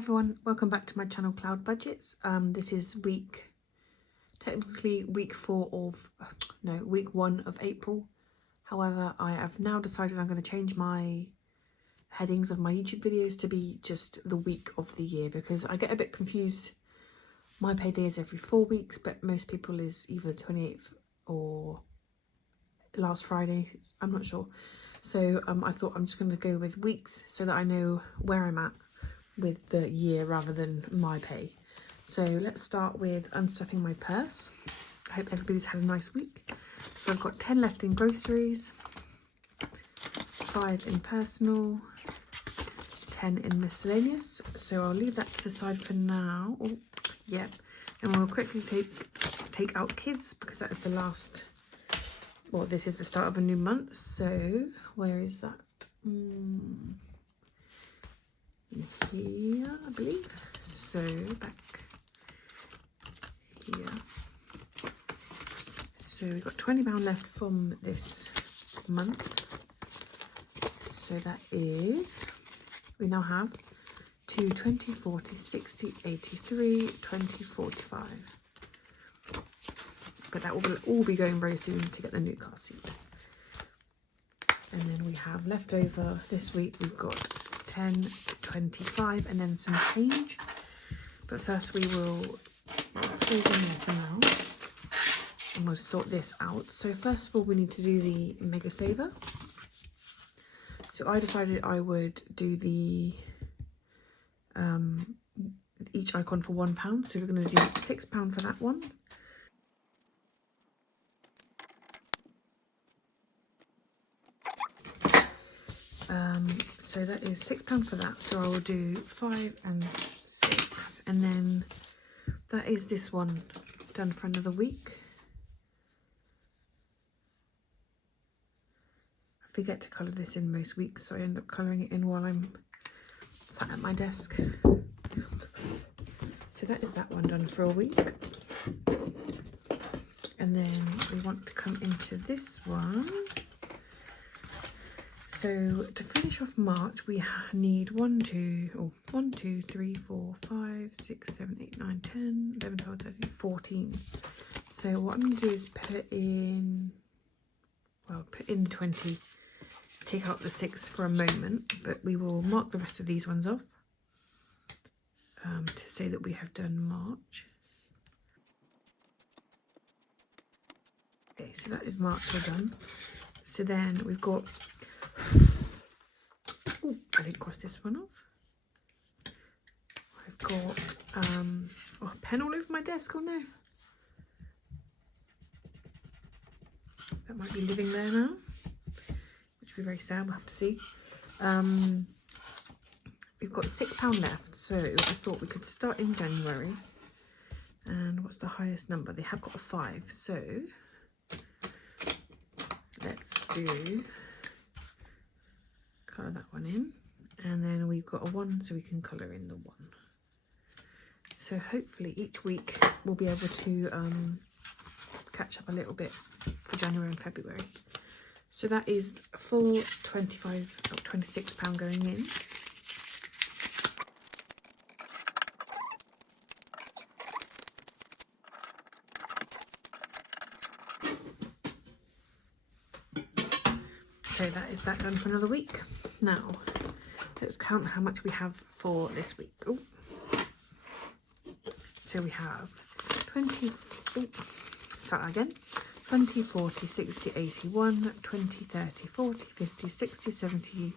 everyone, welcome back to my channel Cloud Budgets. This is week 1 of April. However, I have now decided I'm going to change my headings of my YouTube videos to be just the week of the year, because I get a bit confused. My payday is every 4 weeks, but most people is either the 28th or last Friday, I'm not sure. So I thought I'm just going to go with weeks so that I know where I'm at with the year rather than my pay. So let's start with unstuffing my purse. I hope everybody's had a nice week. So I've got 10 left in groceries, 5 in personal, 10 in miscellaneous. So I'll leave that to the side for now. Oh, yeah. And we'll quickly take out kids, because that is the last, well, this is the start of a new month. So where is that? Here, I believe. So back here. So we've got £20 left from this month. So that is, we now have 2, 20, 40, 60, 83, 20, 45. But that will all be going very soon to get the new car seat. And then we have left over this week, we've got 10, 25, and then some change. But first we will close in there for now, and we'll sort this out. So first of all, we need to do the Mega Saver. So I decided I would do the each icon for £1. So we're going to do £6 for that one. So that is £6 for that. So I will do 5 and 6, and then that is this one done for another week. I forget to colour this in most weeks, so I end up colouring it in while I'm sat at my desk. So that is that one done for a week. And then we want to come into this one. So to finish off March, we need 1, 2, 3, 4, 5, 6, 7, 8, 9, 10, 11, 12, 13, 14. So what I'm going to do is put in the 20, take out the 6 for a moment, but we will mark the rest of these ones off to say that we have done March. Okay, so that is March all done. So then we've got, oh, I didn't cross this one off. I've got a pen all over my desk. Oh no, that might be living there now, which would be very sad. We'll have to see. We've got £6 left, so I thought we could start in January. And what's the highest number? They have got a 5, so let's do, colour that one in, and then we've got a 1, so we can colour in the 1. So hopefully each week we'll be able to catch up a little bit for January and February. So that is a full £26 going in. So that is that done for another week. Now let's count how much we have for this week. Oh, so we have 20, start again, 20, 40, 60, 81, 20, 30, 40, 50, 60, 70,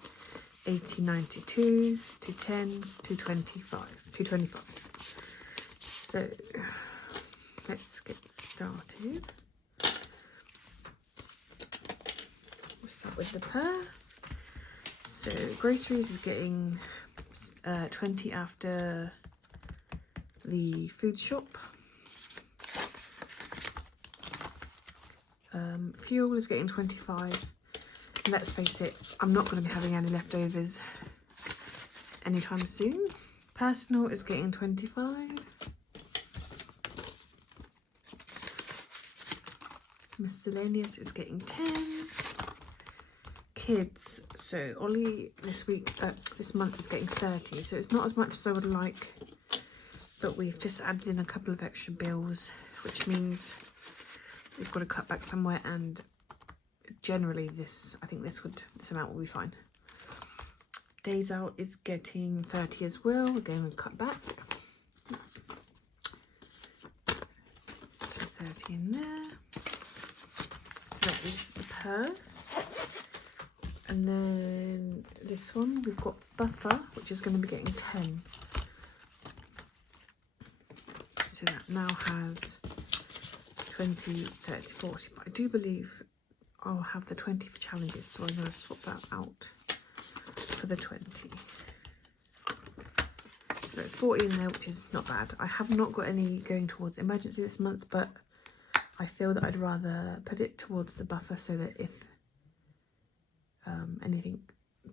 80, 92, 210, 225, 225. So let's get started. We'll start with the purse. So groceries is getting 20 after the food shop. Fuel is getting 25. Let's face it, I'm not going to be having any leftovers anytime soon. Personal is getting 25. Miscellaneous is getting 10. Kids, so So Ollie this month is getting 30, so it's not as much as I would like, but we've just added in a couple of extra bills, which means we've got to cut back somewhere, and generally I think this amount will be fine. Days Out is getting 30 as well. Again, we'll cut back. So 30 in there. So that is the purse. And then this one, we've got Buffer, which is going to be getting 10. So that now has 20, 30, 40. But I do believe I'll have the 20 for challenges, so I'm going to swap that out for the 20. So there's 40 in there, which is not bad. I have not got any going towards emergency this month, but I feel that I'd rather put it towards the Buffer so that if anything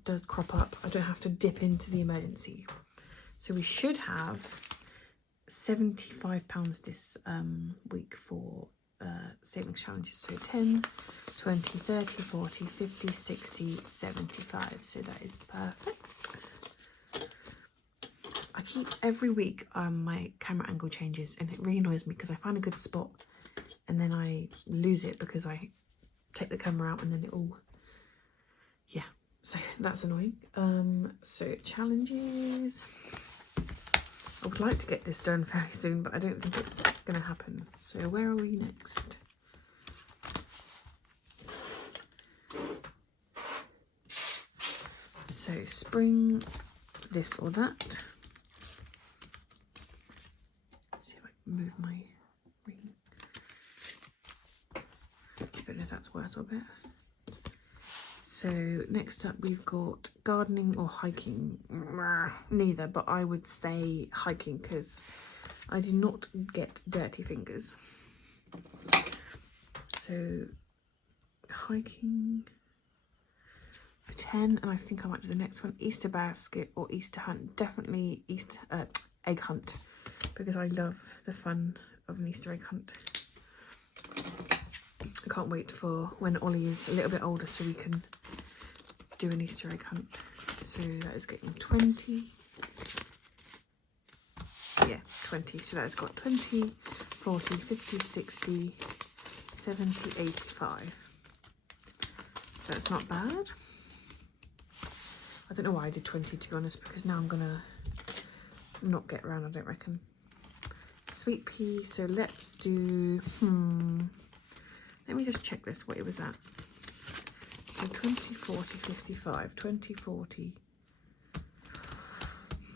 does crop up, I don't have to dip into the emergency. So we should have £75 this week for savings challenges. So 10, 20, 30, 40, 50, 60, 75. So that is perfect. I keep every week my camera angle changes, and it really annoys me because I find a good spot and then I lose it because I take the camera out and then it all, yeah, so that's annoying. So challenges, I would like to get this done fairly soon, but I don't think it's going to happen. So where are we next? So spring, this or that. Let's see if I can move my ring. I don't know if that's worse or better. So next up we've got gardening or hiking. Neither, but I would say hiking because I do not get dirty fingers. So hiking for 10, and I think I might do the next one, Easter basket or Easter hunt. Definitely egg hunt, because I love the fun of an Easter egg hunt. I can't wait for when Ollie is a little bit older so we can do an Easter egg hunt. So that is getting 20. Yeah, 20. So that has got 20, 40, 50, 60, 70, 85. So that's not bad. I don't know why I did 20, to be honest, because now I'm gonna not get around, I don't reckon. Sweet pea, so let's do, let me just check this, what it was at. So 20, 40, 55, 20, 40.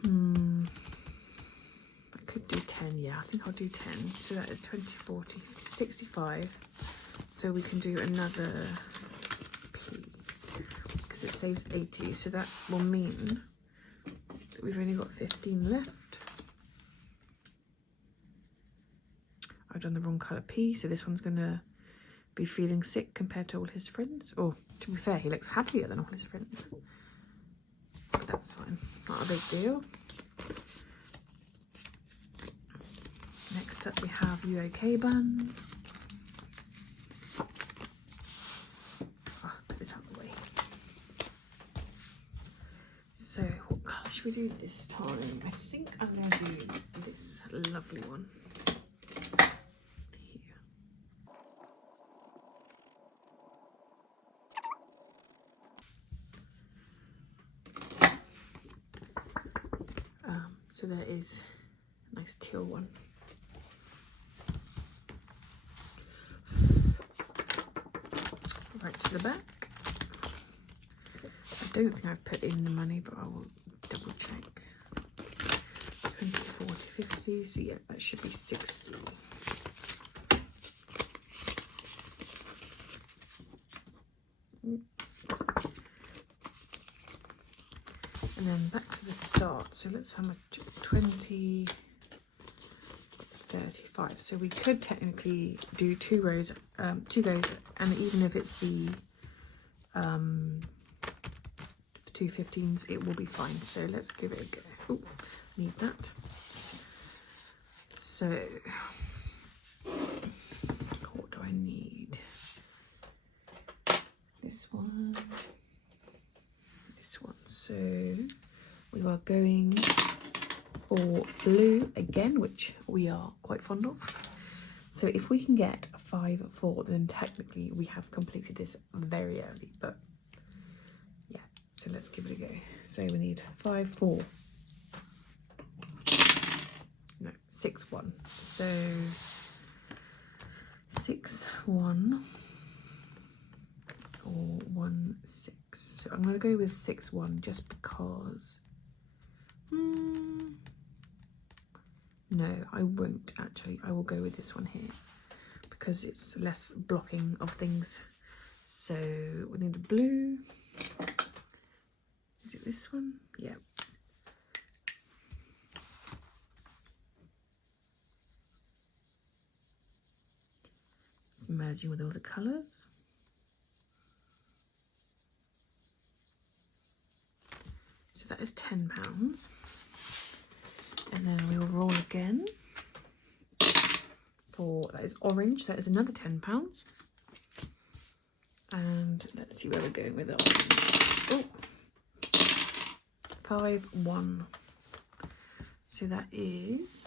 I could do 10, yeah, I think I'll do 10. So that is 20, 40, 50, 65. So we can do another P, because it saves 80. So that will mean that we've only got 15 left. I've done the wrong colour P, so this one's going to be feeling sick compared to all his friends. Or, to be fair, he looks happier than all his friends. But that's fine, not a big deal. Next up we have You OK Bun. Put this out of the way. So, what colour should we do this time? I think I'm going to do this lovely one. So there is a nice teal one. Right to the back. I don't think I've put in the money, but I will double check. 20, 40, 50, so yeah, that should be 60. And then back to the start, so let's have a 20, 35. So we could technically do 2 rows, 2 goes, and even if it's the 2 15s, it will be fine. So let's give it a go. Oh, need that. So what do I need? This one. you are going for blue again, which we are quite fond of. So if we can get 5-4, then technically we have completed this very early, but yeah, so let's give it a go. So we need 5-4. No, 6-1. So 6-1 or 1-6. So I'm going to go with 6-1 just because. No, I won't actually. I will go with this one here because it's less blocking of things. So we need a blue. Is it this one? Yeah. It's merging with all the colours. So that is £10. And then we will roll again for, that is orange, that is another £10. And let's see where we're going with it. Oh, 5-1. So that is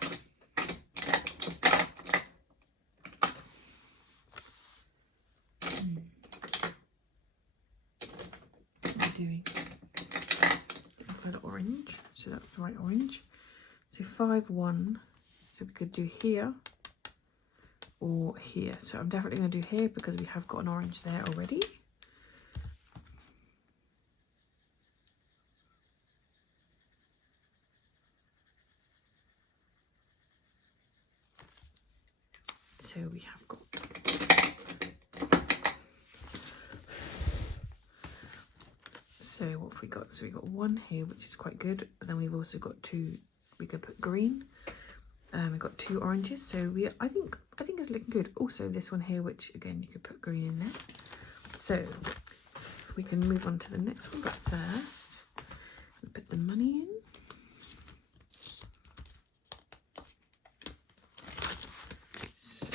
what am I doing? I've got orange, so that's the right orange. So 5-1, so we could do here or here. So I'm definitely going to do here because we have got an orange there already. So we have got so what have we got? So we got one here, which is quite good, but then we've also got two. We could put green. We've got two oranges, so I think it's looking good. Also this one here, which again you could put green in there. So we can move on to the next one, but first we put the money in. So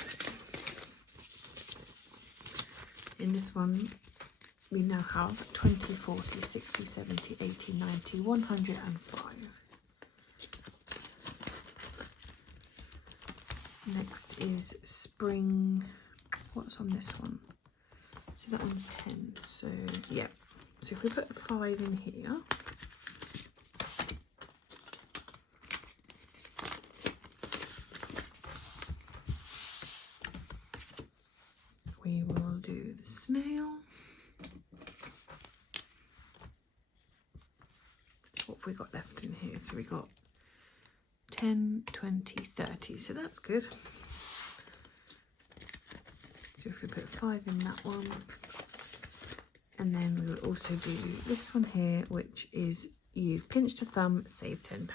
in this one we now have 20, 40, 60, 70, 80, 90, 105. Next is spring. What's on this one? So that one's 10. So yeah. So if we put 5 in here, we will do the snail. So what have we got left in here? So we got 10, 20, 30. So that's good. So if we put 5 in that one, and then we will also do this one here, which is you've pinched a thumb, save £10.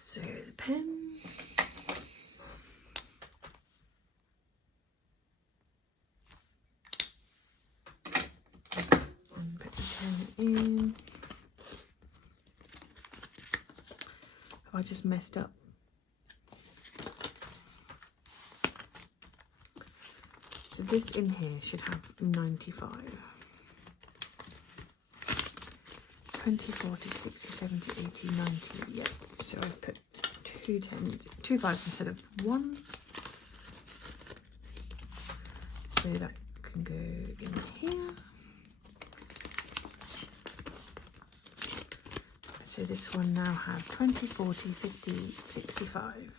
So the pen. And put the pen in. Have I just messed up? So this in here should have 95. 20, 40, 60, 70, 80, 90. Yep. So I've put 2 5s instead of 1. So that can go in here. So this one now has 20, 40, 50, 65.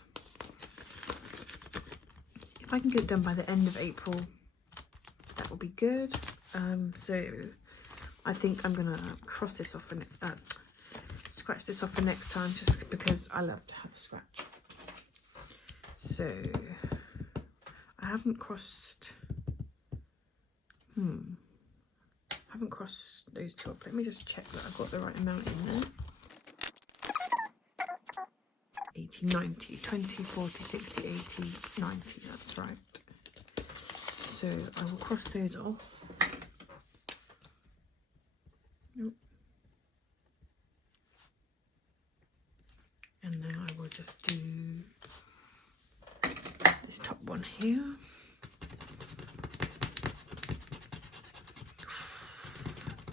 If I can get it done by the end of April, that will be good. So I think I'm gonna cross this off and scratch this off for next time, just because I love to have a scratch. So I haven't crossed. I haven't crossed those two up. Let me just check that I've got the right amount in there. 80, 90, 20, 40, 60, 80, 90, that's right. So I will cross those off. Nope. And then I will just do this top one here.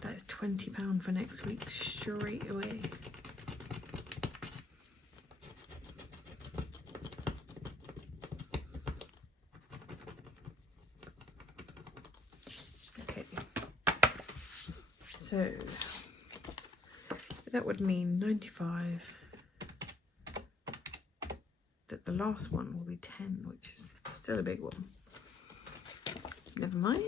That is £20 for next week straight away. Okay, so that would mean 95, that the last one will be 10, which is still a big one. Never mind.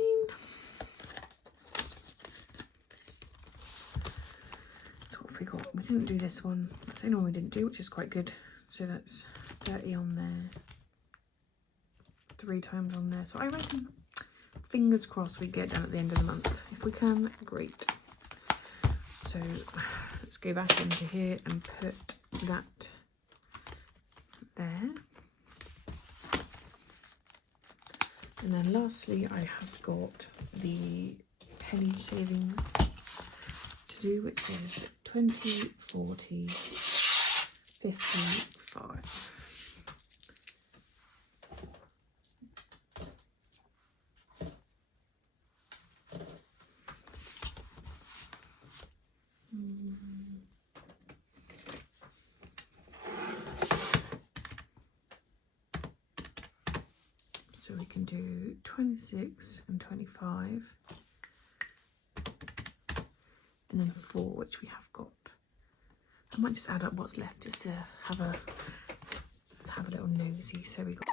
So what have we got? We didn't do this one. That's the only one we didn't do, which is quite good. So that's 30 on there, 3 times on there. So I reckon, fingers crossed, we get done at the end of the month. If we can, great. So let's go back into here and put that there. And then lastly, I have got the penny savings to do, which is 20, 40, 55. So we can do 26 and 25, and then 4, which we have got. I might just add up what's left just to have a little nosy. So we got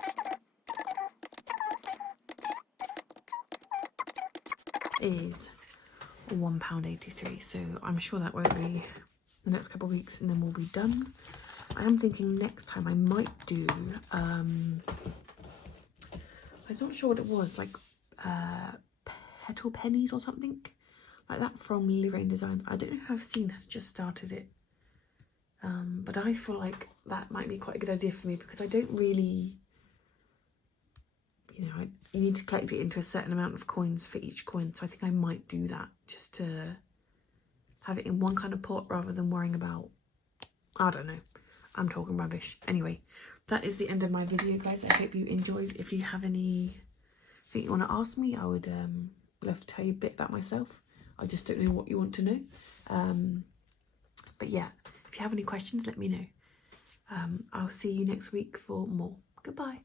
is £1.83. So I'm sure that won't be the next couple of weeks, and then we'll be done. I am thinking next time I might do I'm not sure what it was, like petal pennies or something like that from Lorraine Designs. I don't know if I've seen has just started it, but I feel like that might be quite a good idea for me, because I don't really, you know, you need to collect it into a certain amount of coins for each coin. So I think I might do that just to have it in one kind of pot rather than worrying about, I don't know, I'm talking rubbish. Anyway, that is the end of my video, guys. I hope you enjoyed. If you have anything you want to ask me, I would love to tell you a bit about myself. I just don't know what you want to know. But yeah, if you have any questions, let me know. I'll see you next week for more. Goodbye.